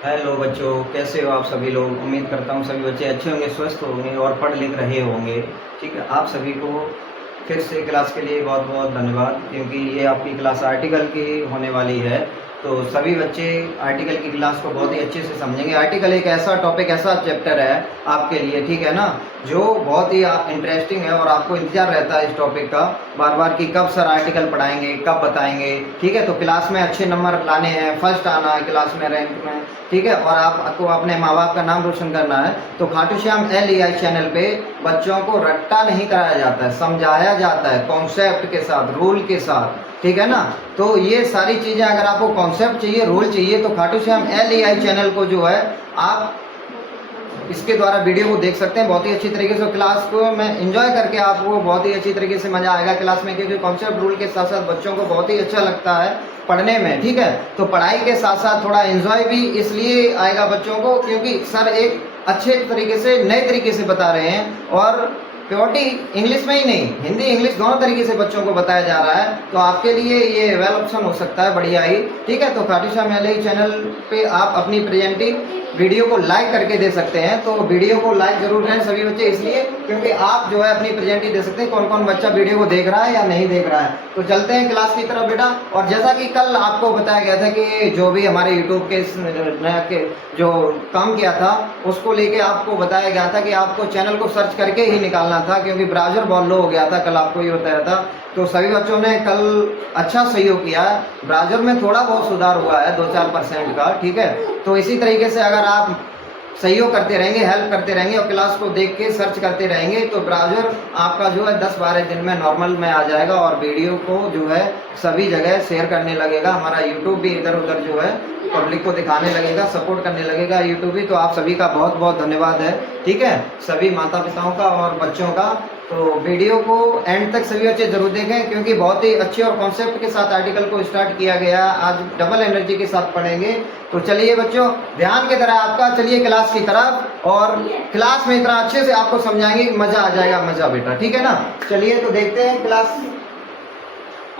Hello बच्चों, कैसे हो आप सभी लोग। उम्मीद करता हूँ सभी बच्चे अच्छे होंगे, स्वस्थ होंगे और पढ़ लिख रहे होंगे। ठीक है, आप सभी को फिर से क्लास के लिए बहुत बहुत धन्यवाद, क्योंकि ये आपकी क्लास आर्टिकल की होने वाली है। तो सभी बच्चे आर्टिकल की क्लास को बहुत ही अच्छे से समझेंगे। आर्टिकल एक ऐसा टॉपिक, ऐसा चैप्टर है आपके लिए, ठीक है ना, जो बहुत ही इंटरेस्टिंग है और आपको इंतजार रहता है इस टॉपिक का बार बार कि कब सर आर्टिकल पढ़ाएंगे, कब बताएंगे। ठीक है, तो क्लास में अच्छे नंबर लाने हैं, फर्स्ट आना है क्लास में, रैंक में। ठीक है, और आपको अपने माँ बाप का नाम रोशन करना है। तो खाटू श्याम LEI चैनल पे बच्चों को रट्टा नहीं कराया जाता है, समझाया जाता है कॉन्सेप्ट के साथ, रूल के साथ। ठीक है ना, तो ये सारी चीज़ें अगर आपको कॉन्सेप्ट चाहिए, रूल चाहिए, तो खाटू श्याम LEI चैनल को जो है आप इसके द्वारा वीडियो को देख सकते हैं। बहुत ही अच्छी तरीके से क्लास को मैं एंजॉय करके आपको बहुत ही अच्छी तरीके से मजा आएगा क्लास में, क्योंकि कॉन्सेप्ट रूल के साथ साथ बच्चों को बहुत ही अच्छा लगता है पढ़ने में। ठीक है, तो पढ़ाई के साथ साथ थोड़ा एंजॉय भी इसलिए आएगा बच्चों को, क्योंकि सर एक अच्छे तरीके से, नए तरीके से बता रहे हैं, और प्योरिटी इंग्लिश में ही नहीं, हिंदी इंग्लिश दोनों तरीके से बच्चों को बताया जा रहा है। तो आपके लिए ये वेल ऑप्शन हो सकता है, बढ़िया ही। ठीक है, तो खाटू श्याम LEI चैनल पे आप अपनी प्रेजेंटिंग वीडियो को लाइक करके दे सकते हैं। तो वीडियो को लाइक जरूर करें सभी बच्चे, इसलिए क्योंकि आप जो है अपनी प्रेजेंटिंग दे सकते हैं, कौन कौन बच्चा वीडियो को देख रहा है या नहीं देख रहा है। तो चलते हैं क्लास की तरफ बेटा। और जैसा कि कल आपको बताया गया था कि जो भी हमारे यूट्यूब के जो काम किया था, उसको लेके आपको बताया गया था कि आपको चैनल को सर्च करके ही निकालना था, क्योंकि ब्राउज़र बहुत लो हो गया था। कल आपको ये बताया था, तो सभी बच्चों ने कल अच्छा सहयोग किया है। ब्राउज़र में थोड़ा बहुत सुधार हुआ है, 2-4% का। ठीक है, तो इसी तरीके से अगर आप सहयोग करते रहेंगे, हेल्प करते रहेंगे और क्लास को देख के सर्च करते रहेंगे, तो ब्राउज़र आपका जो है 10-12 दिन में नॉर्मल में आ जाएगा और वीडियो को जो है सभी जगह शेयर करने लगेगा। हमारा यूट्यूब भी इधर उधर जो है पब्लिक को दिखाने लगेगा, सपोर्ट करने लगेगा यूट्यूब भी। तो आप सभी का बहुत बहुत धन्यवाद है। ठीक है, सभी माता पिताओं का और बच्चों का। तो वीडियो को एंड तक सभी बच्चे जरूर देखें, क्योंकि बहुत ही अच्छे और कॉन्सेप्ट के साथ आर्टिकल को स्टार्ट किया गया। आज डबल एनर्जी के साथ पढ़ेंगे। तो चलिए बच्चों, ध्यान की तरह आपका, चलिए क्लास की तरफ। और क्लास में इतना अच्छे से आपको समझाएंगे कि मजा आ जाएगा, मजा बेटा। ठीक है ना, चलिए तो देखते हैं क्लास।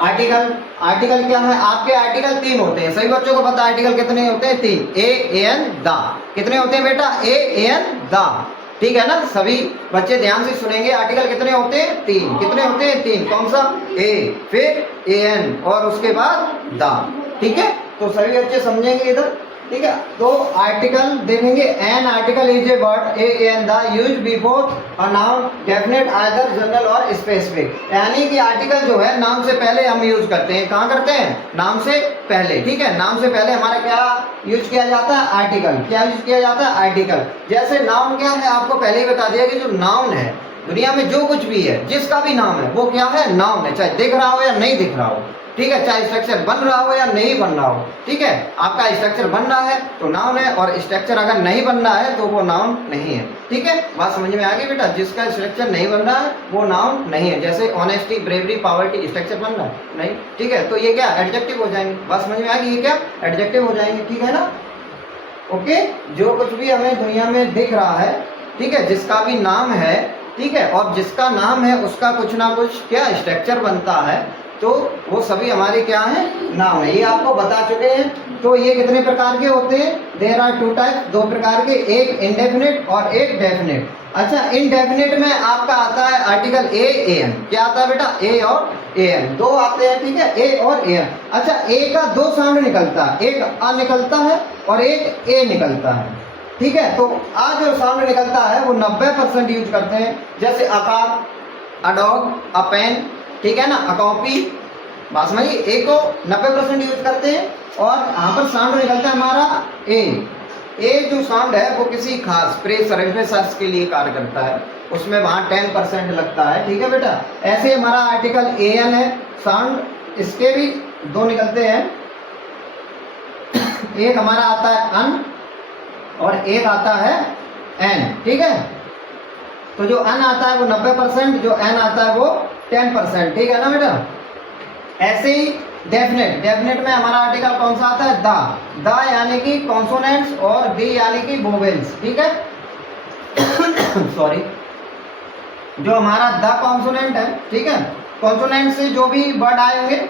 आर्टिकल क्या है आपके? आर्टिकल 3 होते हैं। सभी बच्चों को पता है आर्टिकल कितने होते हैं? 3। A N दा। कितने होते हैं बेटा? A N दा। ठीक है ना, सभी बच्चे ध्यान से सुनेंगे। आर्टिकल कितने होते हैं? 3। कितने होते हैं? 3। कौन सा? A, फिर AN और उसके बाद दा। ठीक है, तो सभी बच्चे समझेंगे इधर। ठीक है, तो आर्टिकल देखेंगे। An article is a word AN the use before a noun definite either general और स्पेसिफिक। यानी कि आर्टिकल जो है नाम से पहले हम यूज करते हैं। कहाँ करते हैं? नाम से पहले। ठीक है, नाम से पहले हमारा क्या यूज किया जाता है? आर्टिकल। क्या यूज किया जाता है? आर्टिकल। जैसे नाउन क्या है, आपको पहले ही बता दिया कि जो नाउन है दुनिया में, जो कुछ भी है, जिसका भी नाम है, वो क्या है? नाउन है। चाहे दिख रहा हो या नहीं दिख रहा हो। ठीक है, चाहे स्ट्रक्चर बन रहा हो या नहीं बन रहा हो। ठीक है, आपका स्ट्रक्चर बन रहा है तो नाउन है, और स्ट्रक्चर अगर नहीं बन रहा है तो वो नाउन नहीं है। ठीक है, बात समझ में आ गई बेटा? जिसका स्ट्रक्चर नहीं बन रहा है वो नाउन नहीं है। जैसे ऑनेस्टी, ब्रेवरी, पावर्टी, स्ट्रक्चर बन रहा है? नहीं। ठीक है, तो ये क्या? एडजेक्टिव हो जाएंगे। बात समझ में आ गई? ये क्या? एडजेक्टिव हो जाएंगे। ठीक है ना, ओके। जो कुछ भी हमें दुनिया में दिख रहा है, ठीक है, जिसका भी नाम है, ठीक है, और जिसका नाम है उसका कुछ ना कुछ क्या स्ट्रक्चर बनता है, तो वो सभी हमारे क्या है? नाम है। ये आपको बता चुके हैं। तो ये कितने प्रकार के होते हैं? देयर आर 2 टाइप, 2 प्रकार के, एक इंडेफिनिट और एक डेफिनिट। अच्छा, इंडेफिनिट में आपका आता है आर्टिकल A AN। क्या आता है बेटा? A और AN, 2 आते हैं। ठीक है, A और AN। अच्छा, A का 2 साउंड निकलता है, एक A निकलता है और एक A निकलता है। ठीक है, तो आ जो साउंड निकलता है वो 90% यूज करते हैं। जैसे अकार, अ डॉग, अ पेन। ठीक है ना, अ कॉपी। बात समझिए, ए को 90% यूज करते हैं। और यहाँ पर साउंड निकलता है हमारा ए जो साउंड है वो किसी खास प्रेस के लिए कार्य करता है, उसमें वहाँ 10% लगता है। ठीक है बेटा, ऐसे हमारा आर्टिकल AN है। साउंड इसके भी 2 निकलते हैं। एक हमारा आता है अन और एक आता है एन। ठीक है, तो जो अन आता है वो 90%, जो एन आता है वो 10%। ठीक है ना बेटा? ऐसे ही डेफिनेट में हमारा आर्टिकल कौन सा आता है? द यानी कि कॉन्सोनेंट्स और दी यानी कि वोवेल्स। ठीक है, सॉरी, जो हमारा द कॉन्सोनेंट है, ठीक है, कॉन्सोनेंट से जो भी वर्ड आए होंगे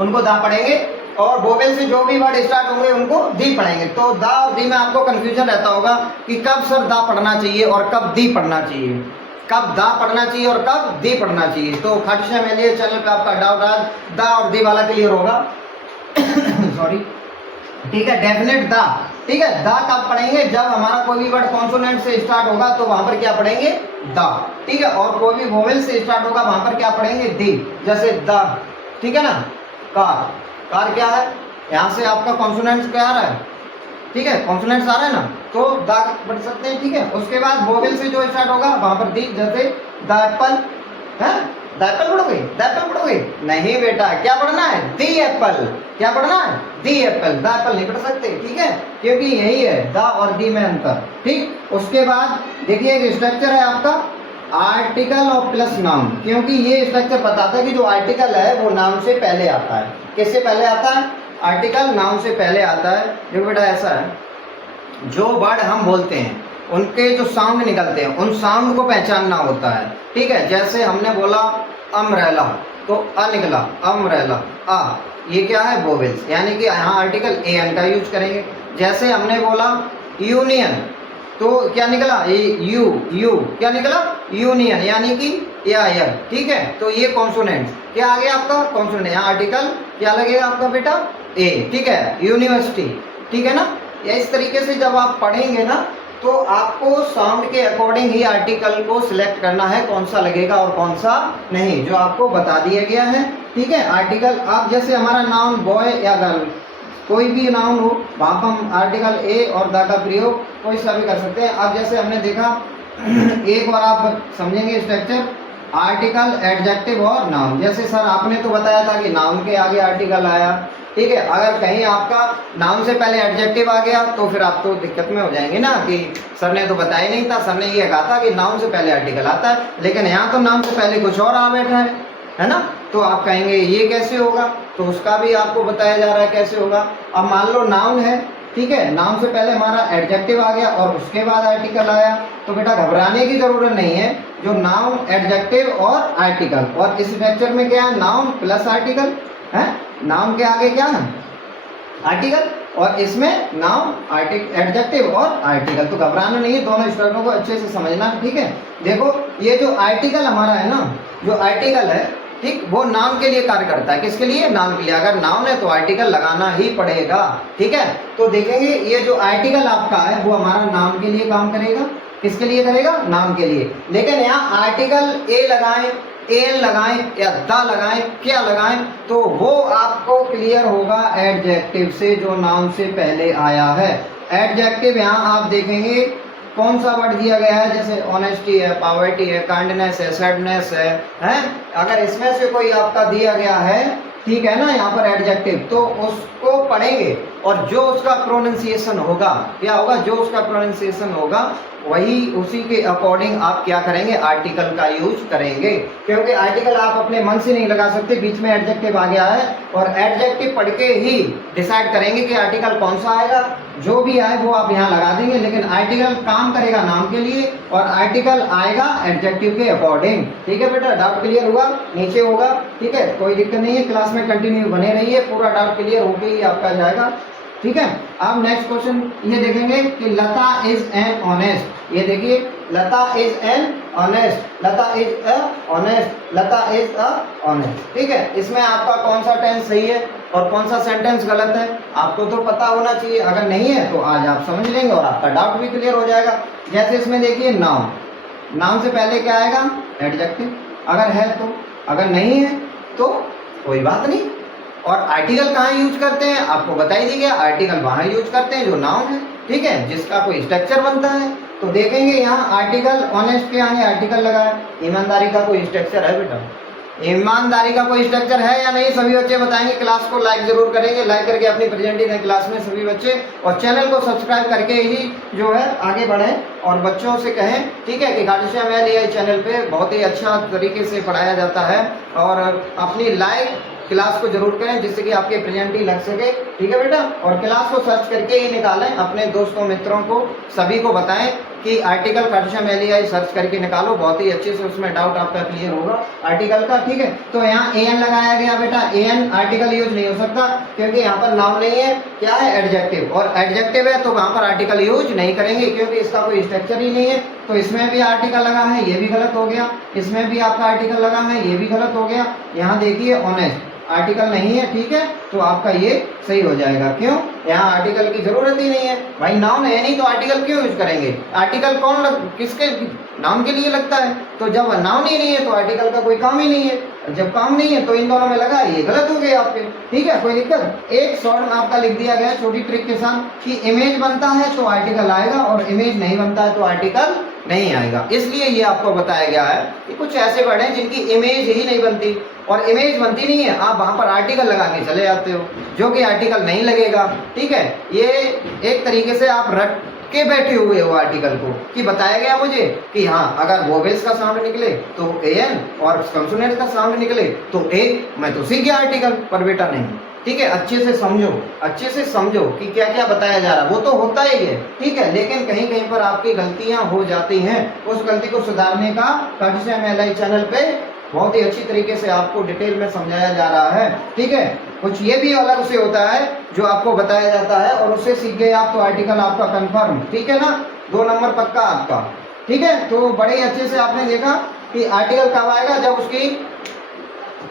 उनको दा पढ़ेंगे। और वोवेल से जो भी वर्ड स्टार्ट होंगे उनको दी पढ़ेंगे। तो दा और दी में आपको कंफ्यूजन रहता होगा कि कब सर दा पढ़ना चाहिए और कब दी पढ़ना चाहिए, कब दा पढ़ना चाहिए और कब दी पढ़ना चाहिए। तो खाटू मेले चैनल पे आपका डाउट आज दा और दी वाला क्लियर होगा। सॉरी, ठीक है, डेफिनेट दा, ठीक है। दा कब पढ़ेंगे, जब हमारा कोई भी वर्ड कॉन्सोनेंट से स्टार्ट होगा तो वहां पर क्या पढ़ेंगे, दा, ठीक है। और कोई भी वोवेल से स्टार्ट होगा वहां पर क्या पढ़ेंगे, दी। जैसे दा, ठीक है ना। कार, कार क्या है, यहाँ से आपका कॉन्सोनेंट क्या आ रहा है, ठीक है, कॉन्सोनेंट्स आ रहा है ना, तो दा पढ़ सकते हैं, ठीक है। उसके बाद वोवेल से जो स्टार्ट होगा वहां पर दी, जैसे द एप्पल है, द एप्पल पढ़ोगे, द एप्पल पढ़ोगे, नहीं बेटा, क्या पढ़ना है, दी एप्पल, क्या पढ़ना है, दी एप्पल, द एप्पल नहीं पढ़ सकते, ठीक है, क्योंकि यही है द और दी में अंतर, ठीक। उसके बाद देखिए एक स्ट्रक्चर है आपका आर्टिकल और प्लस नाउन, क्योंकि ये स्ट्रक्चर बताता है कि जो आर्टिकल है वो नाउन से पहले आता है। किससे पहले आता है, आर्टिकल नाउन से पहले आता है। देखो बेटा ऐसा है, जो वर्ड हम बोलते हैं उनके जो साउंड निकलते हैं उन साउंड को पहचानना होता है, ठीक है। जैसे हमने बोला अम्ब्रेला, तो अ निकला, अम्ब्रेला, आ, ये क्या है, वोवेल्स, यानी कि यहाँ आर्टिकल ए एन का यूज करेंगे। जैसे हमने बोला यूनियन, तो क्या निकला, यू, यू क्या निकला, यूनियन, यानी कि या, ठीक है। तो ये कॉन्सोनेंट क्या आ गया आपका, कॉन्सोनेंट, यहाँ आर्टिकल क्या लगेगा आपका बेटा, ए, ठीक है। यूनिवर्सिटी, ठीक है ना। या इस तरीके से जब आप पढ़ेंगे ना तो आपको साउंड के अकॉर्डिंग ही आर्टिकल को सिलेक्ट करना है, कौन सा लगेगा और कौन सा नहीं, जो आपको बता दिया गया है, ठीक है। आर्टिकल आप जैसे हमारा नाउन बॉय या गर्ल कोई भी नाउन हो वहाँ पर हम आर्टिकल ए और द का प्रयोग कोई सा भी कर सकते हैं। अब जैसे हमने देखा एक और आप समझेंगे स्ट्रक्चर आर्टिकल, एडजेक्टिव और नाउन। जैसे सर आपने तो बताया था कि नाउन के आगे आर्टिकल आया, ठीक है। अगर कहीं आपका नाउन से पहले एडजेक्टिव आ गया तो फिर आप तो दिक्कत में हो जाएंगे ना कि सर ने तो बताया नहीं था, सर ने ये कहा था कि नाउन से पहले आर्टिकल आता है, लेकिन यहाँ तो नाउन से पहले कुछ और आ बैठा है ना। तो आप कहेंगे ये कैसे होगा, तो उसका भी आपको बताया जा रहा है कैसे होगा। अब मान लो नाउन है, ठीक है, नाउन से पहले हमारा एडजेक्टिव आ गया और उसके बाद आर्टिकल आया, तो बेटा घबराने की जरूरत नहीं है। जो नाउन, एडजेक्टिव और आर्टिकल, और इस लेक्चर में क्या है, नाउन प्लस आर्टिकल है, नाउन के आगे क्या है, आर्टिकल, और इसमें नाउन, एडजेक्टिव और आर्टिकल। तो घबराना नहीं है, दोनों स्ट्रक्चरों को अच्छे से समझना, ठीक है। देखो ये जो आर्टिकल हमारा है ना, जो आर्टिकल है, ठीक, वो नाउन के लिए कार्य करता है। किसके लिए, नाउन के लिए। अगर नाउन है तो आर्टिकल लगाना ही पड़ेगा, ठीक है। तो देखेंगे ये जो आर्टिकल आपका है वो हमारा नाउन के लिए काम करेगा। किसके लिए करेगा, नाउन के लिए। लेकिन यहाँ आर्टिकल ए लगाएं, एन लगाएं या द लगाएं, क्या लगाएं, तो वो आपको क्लियर होगा एडजेक्टिव से, जो नाउन से पहले आया है। एडजेक्टिव यहाँ आप देखेंगे कौन सा वर्ड दिया गया है, जैसे ऑनेस्टी है, पॉवर्टी है, काइंडनेस है, सैडनेस है। अगर इसमें से कोई आपका दिया गया है, ठीक है ना, यहाँ पर एडजेक्टिव, तो उसको पढ़ेंगे और जो उसका प्रोनाउंसिएशन होगा, क्या होगा, जो उसका प्रोनाउंसिएशन होगा वही उसी के अकॉर्डिंग आप क्या करेंगे, आर्टिकल का यूज करेंगे। क्योंकि आर्टिकल आप अपने मन से नहीं लगा सकते, बीच में एडजेक्टिव आ गया है और एडजेक्टिव पढ़ के ही डिसाइड करेंगे कि आर्टिकल कौन सा आएगा। जो भी आए वो आप यहाँ लगा देंगे, लेकिन आर्टिकल काम करेगा नाउन के लिए और आर्टिकल आएगा एडजेक्टिव के अकॉर्डिंग, ठीक है बेटा। डाउट क्लियर हुआ, नीचे होगा, ठीक है, कोई दिक्कत नहीं है, क्लास में कंटिन्यू बने रहिए, पूरा डाउट क्लियर होके ही आपका जाएगा, ठीक है। अब नेक्स्ट क्वेश्चन ये देखेंगे कि लता इज एन ऑनेस्ट। ये देखिए, Lata is an honest, Lata is a honest, Lata is a honest, ठीक है। इसमें आपका कौन सा टेंस सही है और कौन सा सेंटेंस गलत है, आपको तो पता होना चाहिए। अगर नहीं है तो आज आप समझ लेंगे और आपका डाउट भी क्लियर हो जाएगा। जैसे इसमें देखिए नाउन, नाउन से पहले क्या आएगा, एडजेक्टिव, अगर है तो, अगर नहीं है तो कोई बात नहीं। और आर्टिकल कहाँ यूज करते हैं, आपको बता ही दी गया, आर्टिकल वहाँ यूज करते हैं जो नाउन है, ठीक है, जिसका कोई स्ट्रक्चर बनता है। तो देखेंगे यहाँ आर्टिकल, ऑनेस्ट के आगे आर्टिकल लगा है, ईमानदारी का कोई स्ट्रक्चर है बेटा, ईमानदारी का कोई स्ट्रक्चर है या नहीं, सभी बच्चे बताएंगे। क्लास को लाइक जरूर करेंगे, लाइक करके अपनी प्रेजेंटेशन है क्लास में सभी बच्चे, और चैनल को सब्सक्राइब करके ही जो है आगे बढ़ें और बच्चों से कहें, ठीक है, कि खाटू श्याम AI चैनल पे बहुत ही अच्छा तरीके से पढ़ाया जाता है। और अपनी लाइक क्लास को जरूर करें जिससे कि आपके प्रेजेंट ही लग सके, ठीक है बेटा। और क्लास को सर्च करके ही निकालें, अपने दोस्तों मित्रों को सभी को बताएं कि आर्टिकल कार्टेशियन एलियाई सर्च करके निकालो, बहुत ही अच्छे से उसमें डाउट आपका क्लियर होगा आर्टिकल का, ठीक है। तो यहाँ एन लगाया गया बेटा, एन आर्टिकल यूज नहीं हो सकता क्योंकि यहाँ पर नाउन नहीं है, क्या है एडजेक्टिव, और एडजेक्टिव है तो वहाँ पर आर्टिकल यूज नहीं करेंगे क्योंकि इसका कोई स्ट्रक्चर ही नहीं है। तो इसमें भी आर्टिकल लगा है, ये भी गलत हो गया, इसमें भी आपका आर्टिकल लगा है, ये भी गलत हो गया। यहाँ देखिए ऑनेस्ट आर्टिकल नहीं है, ठीक है, तो आपका ये सही हो जाएगा। क्यों? यहाँ आर्टिकल की जरूरत ही नहीं है भाई, नाउन है नहीं तो आर्टिकल क्यों यूज करेंगे? आर्टिकल किसके नाउन के लिए लगता है, तो जब नाउन ही नहीं है तो आर्टिकल का कोई काम ही नहीं है। जब काम नहीं है तो इन दोनों में लगा, ये गलत हो गया आपके, ठीक है, कोई दिक्कत। एक शॉर्ट में आपका लिख दिया गया छोटी ट्रिक के साथ कि इमेज बनता है तो आर्टिकल आएगा और इमेज नहीं बनता है तो आर्टिकल नहीं आएगा। इसलिए ये आपको बताया गया है कि कुछ ऐसे वर्ड हैं जिनकी इमेज ही नहीं बनती, और इमेज बनती नहीं है, आप वहां पर आर्टिकल लगा के चले जाते हो जो कि आर्टिकल नहीं लगेगा, ठीक है। ये एक तरीके से आप रट के बैठे हुए हो आर्टिकल को, कि बताया गया मुझे कि हाँ अगर वोवेल्स का साउंड निकले तो एन और कंसोनेंट का साउंड निकले तो ए, मैं तो सीख गया आर्टिकल, पर बेटा नहीं, ठीक है। अच्छे से समझो, अच्छे से समझो कि क्या क्या बताया जा रहा है, वो तो होता ही है, ठीक है, लेकिन कहीं कहीं पर आपकी गलतियां हो जाती हैं, उस गलती को सुधारने का कार्टेशियन एलियाई चैनल पे बहुत ही अच्छी तरीके से आपको डिटेल में समझाया जा रहा है, ठीक है। कुछ ये भी अलग से होता है जो आपको बताया जाता है और उससे सीख गए आप तो आर्टिकल आपका कंफर्म, ठीक है ना, 2 नंबर पक्का आपका, ठीक है। तो बड़े ही अच्छे से आपने देखा कि आर्टिकल कब आएगा, जब उसकी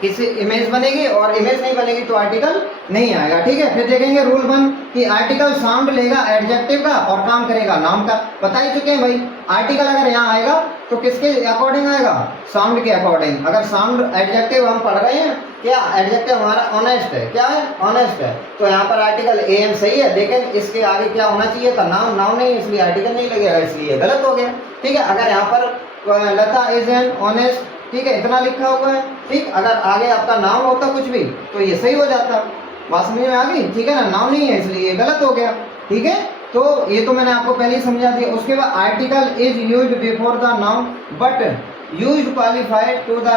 किसी इमेज बनेगी, और इमेज नहीं बनेगी तो आर्टिकल नहीं आएगा, ठीक है। फिर देखेंगे रूल 1 कि आर्टिकल साउंड लेगा एडजेक्टिव का और काम करेगा नाउन का, बता ही चुके हैं भाई। आर्टिकल अगर यहाँ आएगा तो किसके अकॉर्डिंग आएगा? साउंड के अकॉर्डिंग। अगर साउंड एडजेक्टिव हम पढ़ रहे हैं, क्या एडजेक्टिव हमारा ऑनेस्ट है, क्या है ऑनेस्ट है, तो यहाँ पर आर्टिकल एन सही है, लेकिन इसके आगे क्या होना चाहिए था? नाउन, नाउन नहीं, इसलिए आर्टिकल नहीं लगेगा, इसलिए गलत हो गया, ठीक है। अगर यहाँ पर लता इज एन ऑनेस्ट, ठीक है, इतना लिखा हुआ है, ठीक, अगर आगे आपका नाउन होता कुछ भी तो ये सही हो जाता, बात समझ में आ गई, ठीक है ना। नाउन नहीं है इसलिए गलत हो गया, ठीक है। तो ये तो मैंने आपको पहले ही समझा दिया। उसके बाद article is used before the noun but used qualified to the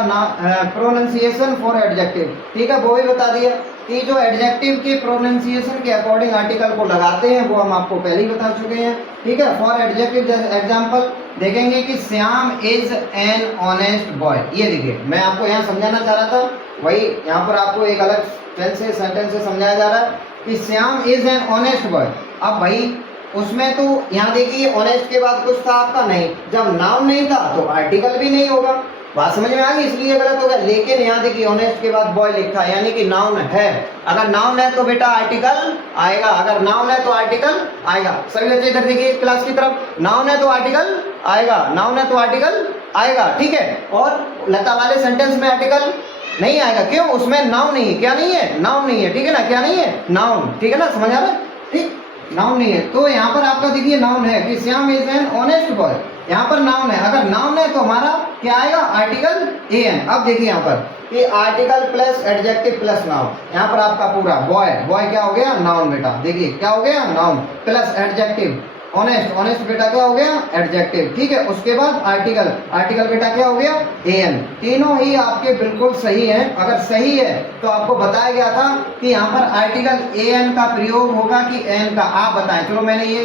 pronunciation for adjective, ठीक है, वो भी बता दिया कि जो एडजेक्टिव के प्रोनाउंसिएशन के अकॉर्डिंग आर्टिकल को लगाते हैं वो हम आपको पहले ही बता चुके हैं, ठीक है। फॉर एडजेक्टिव एग्जांपल देखेंगे कि Shyam is an honest boy, ये देखिए मैं आपको यहाँ समझाना चाह रहा था, वही यहाँ पर आपको एक अलग सेंटेंस से समझाया जा रहा है कि Shyam is an honest boy. अब भाई उसमें तो यहाँ देखिए ऑनेस्ट के बाद कुछ था आपका नहीं, जब नाउन नहीं था तो आर्टिकल भी नहीं होगा, बात समझ में आ गई, इसलिए गलत हो गया। लेकिन यहाँ देखिए ऑनेस्ट के बाद बॉय लिखा है, यानी कि नाउन है, अगर नाउन है तो बेटा आर्टिकल आएगा, अगर नाउन है तो आर्टिकल आएगा। सभी बच्चे इधर देखिए क्लास की तरफ, नाउन है तो आर्टिकल आएगा, नाउन है तो आर्टिकल आएगा, ठीक है। और लता वाले सेंटेंस में आर्टिकल नहीं आएगा, क्यों? उसमें नाउन नहीं है, क्या नहीं है? नाउन नहीं है, ठीक है ना, क्या नहीं है? नाउन, ठीक है ना, समझ आ रहा है, ठीक, नाउन नहीं है। तो यहाँ पर आपका देखिए नाउन है कि Shyam is an honest boy, यहाँ पर नाउन है, अगर नाउन है तो हमारा क्या आएगा? Article an. अब देखिए यहाँ पर कि article plus adjective plus noun, यहाँ पर आपका पूरा बॉय, बॉय क्या हो गया? नाउन बेटा, देखिए क्या हो गया? Noun plus adjective honest, honest बेटा क्या हो गया? एडजेक्टिव, ठीक है। उसके बाद आर्टिकल, आर्टिकल बेटा क्या हो गया? एन। तीनों ही आपके बिल्कुल सही हैं। अगर सही है तो आपको बताया गया था कि यहाँ पर आर्टिकल एन का प्रयोग होगा कि एन का, आप बताएं। चलो मैंने ये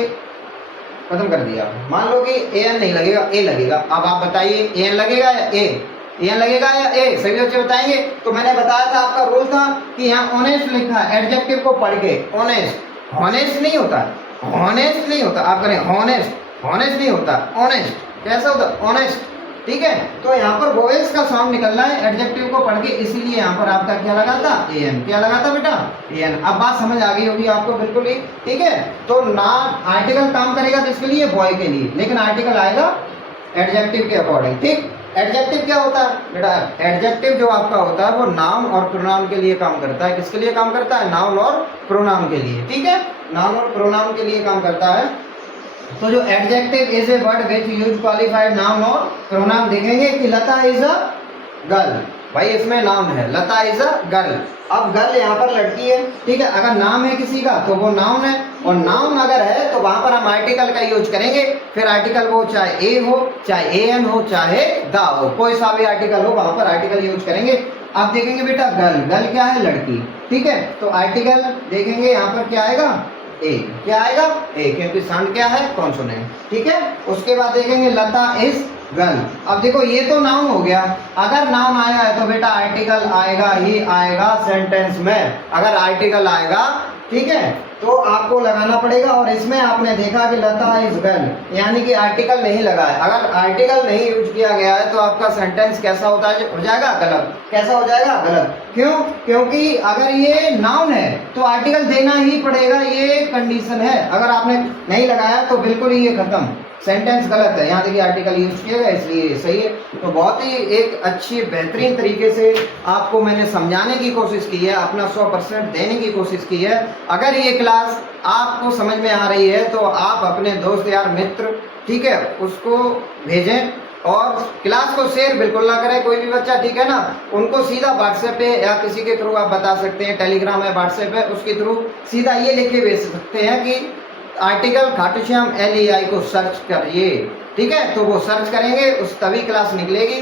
खत्म कर दिया, मान लो कि एन नहीं लगेगा, ए लगेगा। अब आप बताइए एन लगेगा या ए, एन लगेगा या ए? सभी बच्चे बताएंगे। तो मैंने बताया था, आपका रूल था कि यहाँ ऑनेस्ट लिखा है, एडजेक्टिव को पढ़ के ऑनेस्ट, ऑनेस्ट नहीं होता, ऑनेस्ट नहीं होता, आप करें ऑनेस्ट, ऑनेस्ट नहीं होता, ऑनेस्ट कैसा होता? ऑनेस्ट, ठीक है। तो यहाँ पर वोवेल्स का साउंड निकलना है एडजेक्टिव को पढ़ के, इसीलिए यहाँ पर आपका क्या लगा था? एन। क्या लगा था बेटा? एन। अब बात समझ आ गई होगी आपको बिल्कुल ही, ठीक है। तो ना आर्टिकल काम करेगा किसके लिए? बॉय के लिए, लेकिन आर्टिकल आएगा एडजेक्टिव के अकॉर्डिंग, ठीक। एडजेक्टिव क्या होता है बेटा? एडजेक्टिव जो आपका होता है वो नाउन और प्रोनाउन के लिए काम करता है। किसके लिए काम करता है? नाउन और प्रोनाउन के लिए, ठीक है, नाउन और प्रोनाउन के लिए काम करता है। तो जो adjective is a word which use qualified noun और प्रोनाउन, देखेंगे कि लता इज अ गर्ल, भाई इसमें नाउन है, लता इज अ गर्ल। अब गर्ल यहाँ पर लड़की है, ठीक है। अगर नाम है किसी का तो वो नाउन है, और नाउन अगर है तो वहां पर हम आर्टिकल का यूज करेंगे। फिर आर्टिकल वो चाहे ए हो, चाहे एन हो, चाहे द हो, कोई सा भी आर्टिकल हो वहां पर आर्टिकल यूज करेंगे। अब देखेंगे बेटा गर्ल, गर्ल क्या है? लड़की, ठीक है। तो आर्टिकल देखेंगे यहाँ पर क्या आएगा? ए, क्या आएगा ए, क्योंकि साउंड क्या है कॉन्सोनेंट, ठीक है। उसके बाद देखेंगे लता इज गर्ल। अब देखो ये तो नाउन हो गया, अगर नाउन आया है तो बेटा आर्टिकल आएगा ही आएगा सेंटेंस में। अगर आर्टिकल आएगा, ठीक है, तो आपको लगाना पड़ेगा। और इसमें आपने देखा कि लता इज गर्ल, यानी कि आर्टिकल नहीं लगा है। अगर आर्टिकल नहीं यूज किया गया है तो आपका सेंटेंस कैसा हो जाएगा गलत। कैसा हो जाएगा गलत, क्यों? क्योंकि अगर ये नाउन है तो आर्टिकल देना ही पड़ेगा, ये कंडीशन है। अगर आपने नहीं लगाया तो बिल्कुल ही ये खत्म, सेंटेंस गलत है। यहाँ देखिए आर्टिकल यूज किया गया इसलिए ये सही है। तो बहुत ही एक अच्छी बेहतरीन तरीके से आपको मैंने समझाने की कोशिश की है, अपना 100% देने की कोशिश की है। अगर ये क्लास आपको समझ में आ रही है तो आप अपने दोस्त यार मित्र, ठीक है, उसको भेजें और क्लास को शेयर बिल्कुल ना करें। कोई भी बच्चा, ठीक है ना, उनको सीधा व्हाट्सएप पे या किसी के थ्रू आप बता सकते हैं, टेलीग्राम है, व्हाट्सएप है, उसके थ्रू सीधा ये लिख के भेज सकते हैं कि आर्टिकल खाटू श्याम LEI को सर्च करिए, ठीक है। तो वो सर्च करेंगे, उस तभी क्लास निकलेगी।